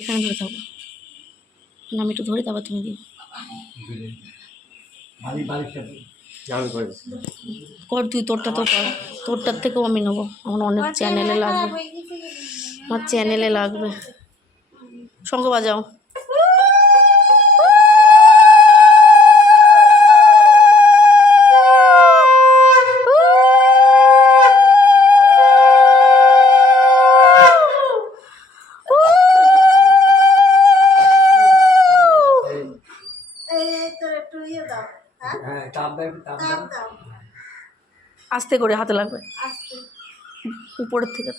এখানে ধরে থাকো। না আমি একটু ধরে তারপর তুমি আমি করে কর তুই তোরটা তো কর। তোরটার থেকেও আমি নেব। আমার অনেক চ্যানেলে লাগবে। আমার চ্যানেলে লাগবে। শঙ্খ বাজাও। আস্তে করে হাতে লাগবে। উপরের থেকে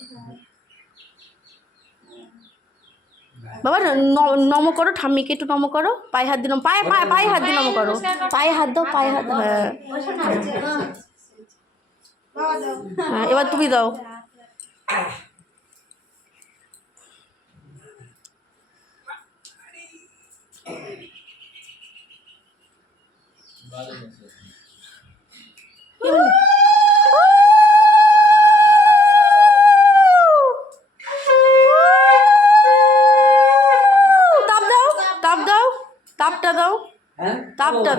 বাবা নম করো ঠাম্মিকে একটু নম করো। পায়ে হাত দিলাম পায়ে পায়ে পায়ে হাত দিয়ে নম করো। পায়ে হাত দাও পায়ে হাত হ্যাঁ। হ্যাঁ এবার তুমি দাও।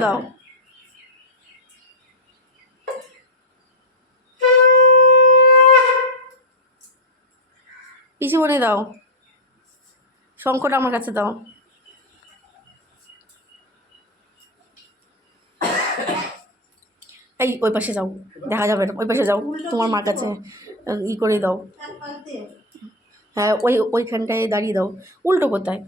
দাও। পিসিমণি দাও। শঙ্কটা আমার কাছে দাও। এই, ওই পাশে যাও। দেখা যাবে না। ওই পাশে যাও। তোমার মার কাছে ই করে দাও। হ্যাঁ ওই, ওইখানটায় দাঁড়িয়ে দাও। উল্টো কোথায়?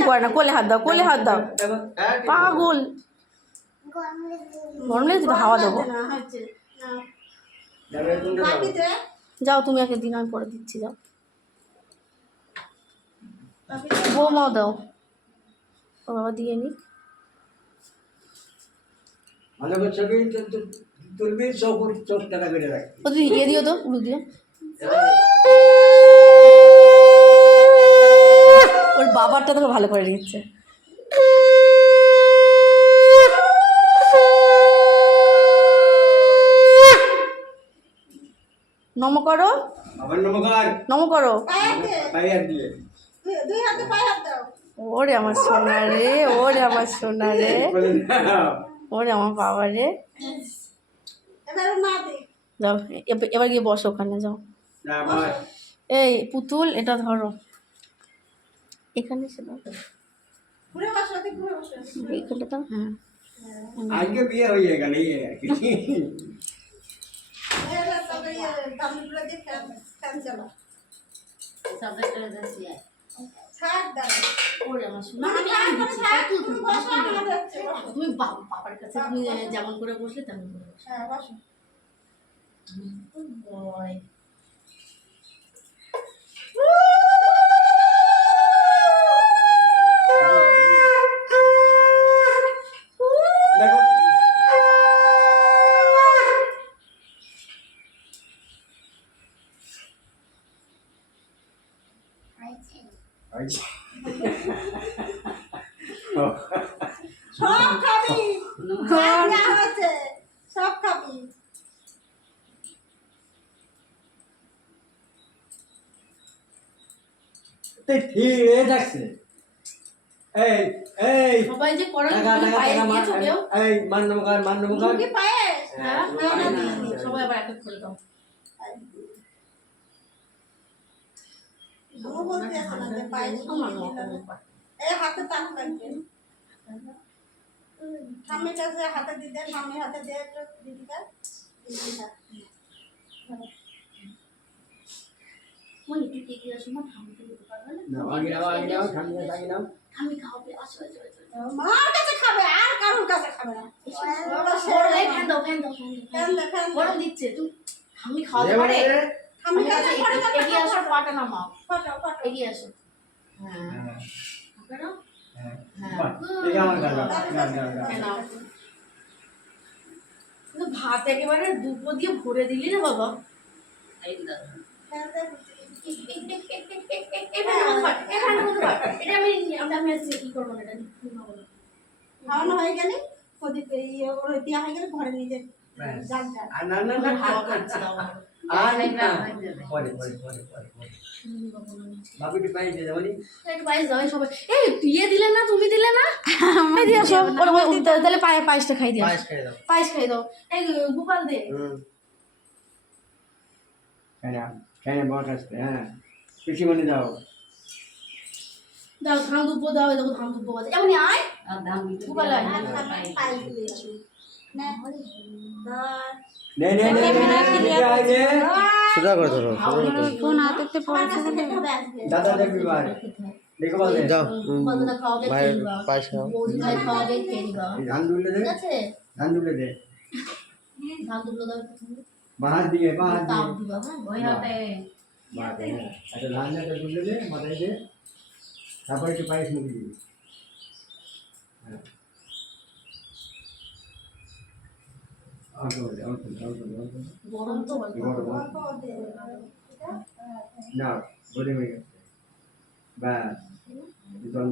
ওরকম করে না? কোলে হাত দাও কোলে হাত দাও। পাগল। গরম লেগেছে হাওয়া দেবো। যাও তুমি আগে দিন আমি পরে দিচ্ছি যাও। বৌমাও দাও। ও বাবা দিয়ে নি ভালো করে ছবি তুল- তুল- তুলবি টাকা করে ও তুমি ইয়ে দিও তো দিও। ওর বাবারটা তোকে ভালো করে নিচ্ছে। নম করো। নম করো। পায়ে হাত দিয়ে ওরে আমার সোনা রে ওরে আমার সোনা রে। ওরে আমার বাবা রে। যাও এব- এবার গিয়ে বসো ওখানে যাও। এই পুতুল এটা ধরো। এখানে দাও হ্যাঁ। আজকে বিয়ে হয়ে গেল এই আর কি। দিচ্ছি তা তুই তুই তুমি বাবার কাছে তুমি যেমন করে বসলে তেমন করে বসো। বয়। দেখো আচ্ছা সব খাবি যা যা হয়েছে সব খাবি তো ঠিক এ এই এই সবাই যে টাকা টাকা টাকা এই মান মান হ্যাঁ না, না, আবার এক করে দাও। বলতে। এই হাতে তাক লাগবে। স্বামীর কাছে হাতে দিতে স্বামী হাতে দিয়ে একটু দিদিকা। মনি, তুই এগিয়ে আসো না, ঠাম্মিকে দিতে পারবে না? আগে নাও আগে নাও সামনে আগে নাও ঠাম্মি খাওয়াবে, আসো, আসো, আসো। মার কাছে খাবে আর কারোর কাছে খাবে না বাবা সে বড়, এই ফ্যান দাও, ফ্যান দাও, ফ্যান দাও, ফ্যান ফ্যান দাও। দে ফ্যান গরম দিচ্ছে, তুমি ঠাম্মি খাওয়াতে পারে? স্বামীর কাছে কাছে পড়ে যাবে এগিয়ে আসো, পাটা নামাও। ফটো এগিয়ে আসো হ্যাঁ হ্যাঁ হ্যাঁ হ্যাঁ। বাহ, এই যে আমার গান গাও, গান গাও, গান হ্যাঁ, গাও। নাও। কিন্তু ভাত একেবারে দুপো দিয়ে ভরে দিলি রে বাবা পাট, এটা নাও, পাট। এটা আমি আমি আমি আজকে কি করব না, এটা নিয়ে নেব না। খাওয়ানো হয়ে গেলে প্রদীপ ইয়ে ওর দেওয়া হয়ে গেলে ঘরে নিয়ে যাবে ব্যাস। জালটা আর না না না আমার হাওয়া খাচ্ছে দাও আমার। আর না। পরে পরে পরে পরে পরে হুম, বাবা, না, নিচে। বাবুটি পাই দিয়ে যাব নি। একটু এই সবাই। এই দিয়ে দিলে না তুমি দিলে না? দিয়ে ওর- তাহলে পায়ে পায়েসটা খাই দিয়ে পায়েস খেয়ে দাও। পায়েস খাই দাও। এই গোপাল দে। হুম। কেন কেন বট আসতে হ্যাঁ পিসিমণি দাও। দাও ধান দুব্বো দাও দেখো ধান দুব্বো বাজে এমনি আয়। গোপাল আয়। পাই দিয়ে আসো। না নে নে নে নে আয় নে। সোজা করে ধরো ফোন হাতেতে পড়েছে খেতে হবে আজকে। দাদা দেখবি ভাই। দেখো বল যাও। ভাই পায়েস খাও। ভাই খাওয়াবে খেয়ে নিবা ধান দুলে দে। ধান দুলে দে। ধান দুব্বো দাও। বাহার দিয়ে তাপ দিয়ে দিবা হ্যাঁ ওই হাতে। হ্যাঁ। একটা ধান একটা দুলে দে মাথায় দে। তারপরে একটু পায়েস মুখে দিবি। হ্যাঁ। না বলে হয়ে গেছে। ব্যাস জল।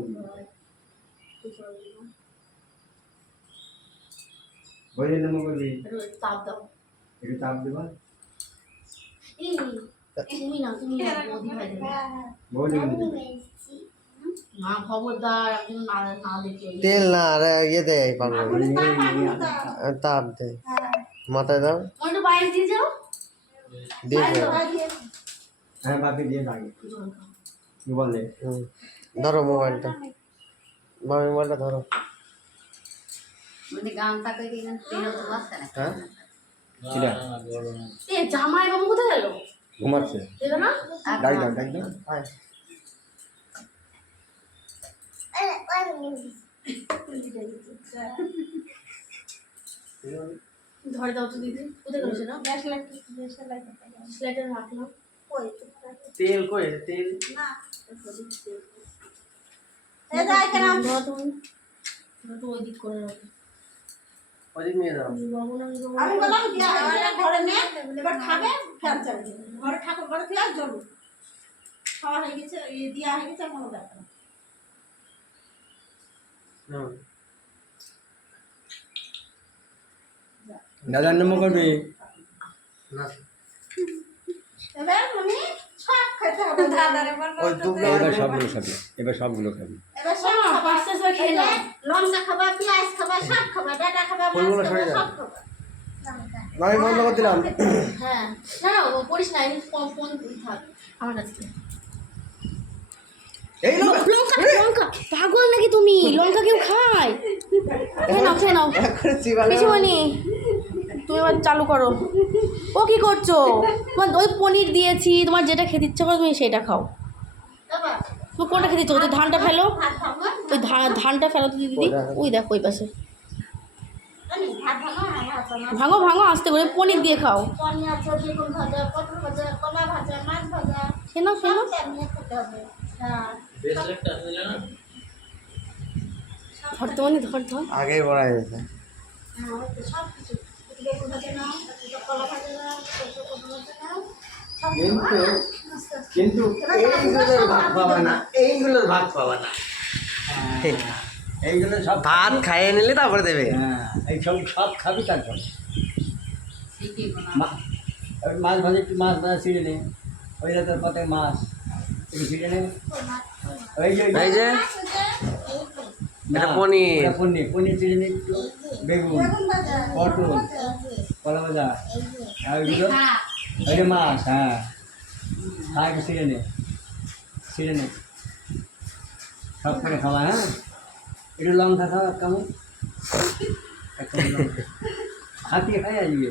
বইলে নেমো করবি তাপ দাও। একটু চাপ দেবা হ্যাঁ, হ্যাঁ। তেল না আরে ইয়ে দে পারব তাপ, দে হ্যাঁ। মাথায় দাও দিয়ে দিয়ে দে দাও। দিয়ে হ্যাঁ দিয়ে। ধরো মোবাইলটা মোবাইলটা ধরো হ্যাঁ কিরা এ জামাই বাবু কোথায় গেল? ঘুমাচ্ছে। দেখো না? ডাক দাও ডাক দাও। ধরে দাও তো দিদি। কোথায় গেল সেটা? গ্যাস লাইট গ্যাস লাইট স্লেটে রাখলাম তেল কই তেল? না। কেন ধরো তুমি ধরো ওই দিক করে রাখো। ওদিক নিয়ে দাও। আমি বললাম ঘরে নে এবার খাবে ফ্যান চালাবে ঘরে ঠাকুর ঘরে দিয়ে আর খাওয়া হয়ে গেছে ইয়ে দিয়া হয়ে গেছে আর কোনো ব্যাপার দাদার নাম করবি না এবার আমি এবার সবগুলো খাবি এবার সবগুলো খাবি। এবার সব শোনো, খাবা আস্তে আস্তে খেয়ে নাও। লঙ্কা খাবা পেঁয়াজ খাবা সব খাবা ডাটা খাবা। সব বন্ধ করে দিলাম। হ্যাঁ না না করিস না ফোন ফোন থাক আমার কাছে এই লঙ্কা! লঙ্কা পাগল নাকি তুমি? লঙ্কা কেউ খায়? নাও খেয়ে নাও। তুমি এবার চালু করো। ও কি করছ? তোমার ওই পনির দিয়েছি, তোমার যেটা খেতে ইচ্ছা করে তুমি সেটা খাও। তুমি কোনটা খেতে ইচ্ছা ধানটা ফেলো। ওই ধানটা ফেলো তো দিদি। ওই দেখো ওই পাশে। ভাঙো ভাঙো, আস্তে করে পনির দিয়ে খাও। হ্যাঁ ধর ধর ধর। আগেই বড় হয়ে গেছে তো সব বেগুন ভাজা নাও একটু কলা ভাজা নাও একটু পটল ভাজা নাও কিন্তু কিন্তু এইগুলোর ভাগ পাবা না। এইগুলোর ভাগ পাবা না। এইগুলো সব ভাত খাইয়ে নিলে তারপরে দেবে। হ্যাঁ এই সব সব খাবি তারপর। মা- মাছ ভাজে একটু মাছ ভাজা ছিঁড়ে নে। ওই যে তোর পাতে মাছ। একটু ছিঁড়ে নে। ওই যে এটা পনির। পনির। পনির নে একটু বেগুন পটল কলা ভাজা আর ওইগুলো ওই যে মাছ হ্যাঁ। খা একটু ছিঁড়ে নে ছিঁড়ে নে সব করে খাওয়া হ্যাঁ? একটু লঙ্কা খাওয়া কেমন হাতিয়ে খাই আসবে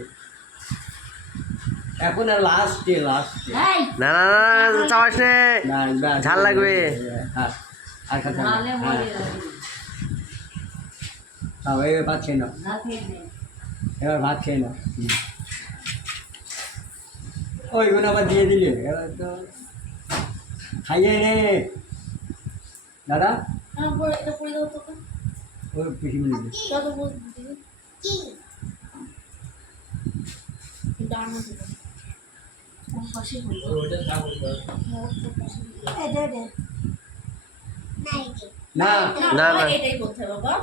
এখন আর লাস্টে লাস্টে না না না চাওয়াস না। ঝাল লাগবে। হ্যাঁ আর। হ্যাঁ। খাও এবার ভাত খেয়ে নাও। এবার ভাত খেয়ে নাও। ওইগুলো আবার দিয়ে দিলে। এবার তো খাইয়ে নে। দাদা? ওই না না। না, এটাই করতে বাবা।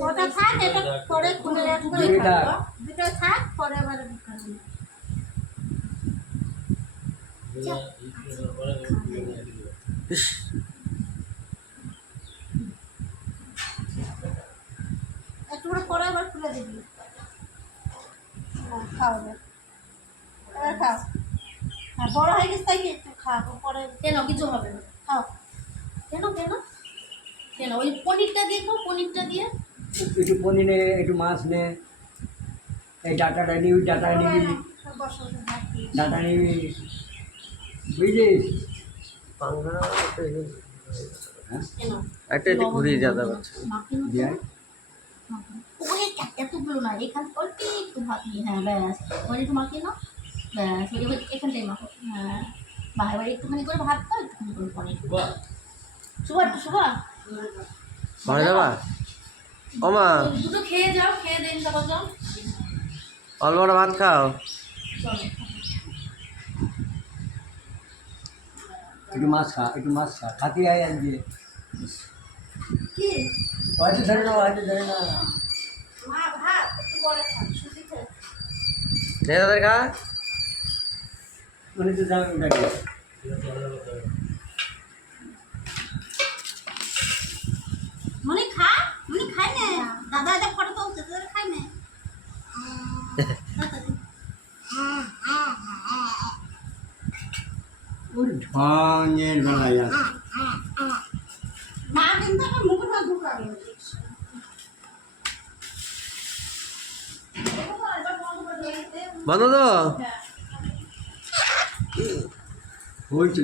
ওটা থাক? এটা পরে খুলে রাখব দুটো থাক পরে আবার একটু করে পরে আবার খুলে দিবি হ্যাঁ, খাও এবার। এবার খাও। হ্যাঁ বড় হয়ে গেছে তাই একটু খাও পরে কেন? কিছু হবে না। খাও। কেন কেন? কেন? ওই পনিরটা দিয়ে খাও পনিরটা দিয়ে। একটু পনির নে একটু মাছ নে। এই ডাটাটা নিবি ডাটা নিবি। ডাটা নিবি বুঝলিস একটা হ্যাঁ? একটু ঘুরিয়ে যেতে পারছে ওই এতগুলো না। এখান অল্প একটু ভাত নিয়ে হ্যাঁ ব্যাস। ওই একটু মাখিয়ে নাও। ব্যাস ওই এখানটাই মাখো। হ্যাঁ। বারে বারে একটুখানি করে ভাত খাও একটুখানি করে পনির। একটু সুভা ঘরে যাবা ও মা। দুটো খেয়ে যাও খেয়ে দিন যাও। অল্প ভাত খাও। একটু মাছ খা একটু মাছ খা। খাতে আয় আজকে। কি? হয়তো ধরে না হয়তো ধরে না খা। মানে তো যাবে ওটাকে মনি খা মনি খাই নে দাদা এটা ফটো তুলছে তোদের খাই নে ওর ঢঙের বেলায় আছে মা কিন্তু আমার মুখে না ঢুকাবে বন্ধ তো হয়েছে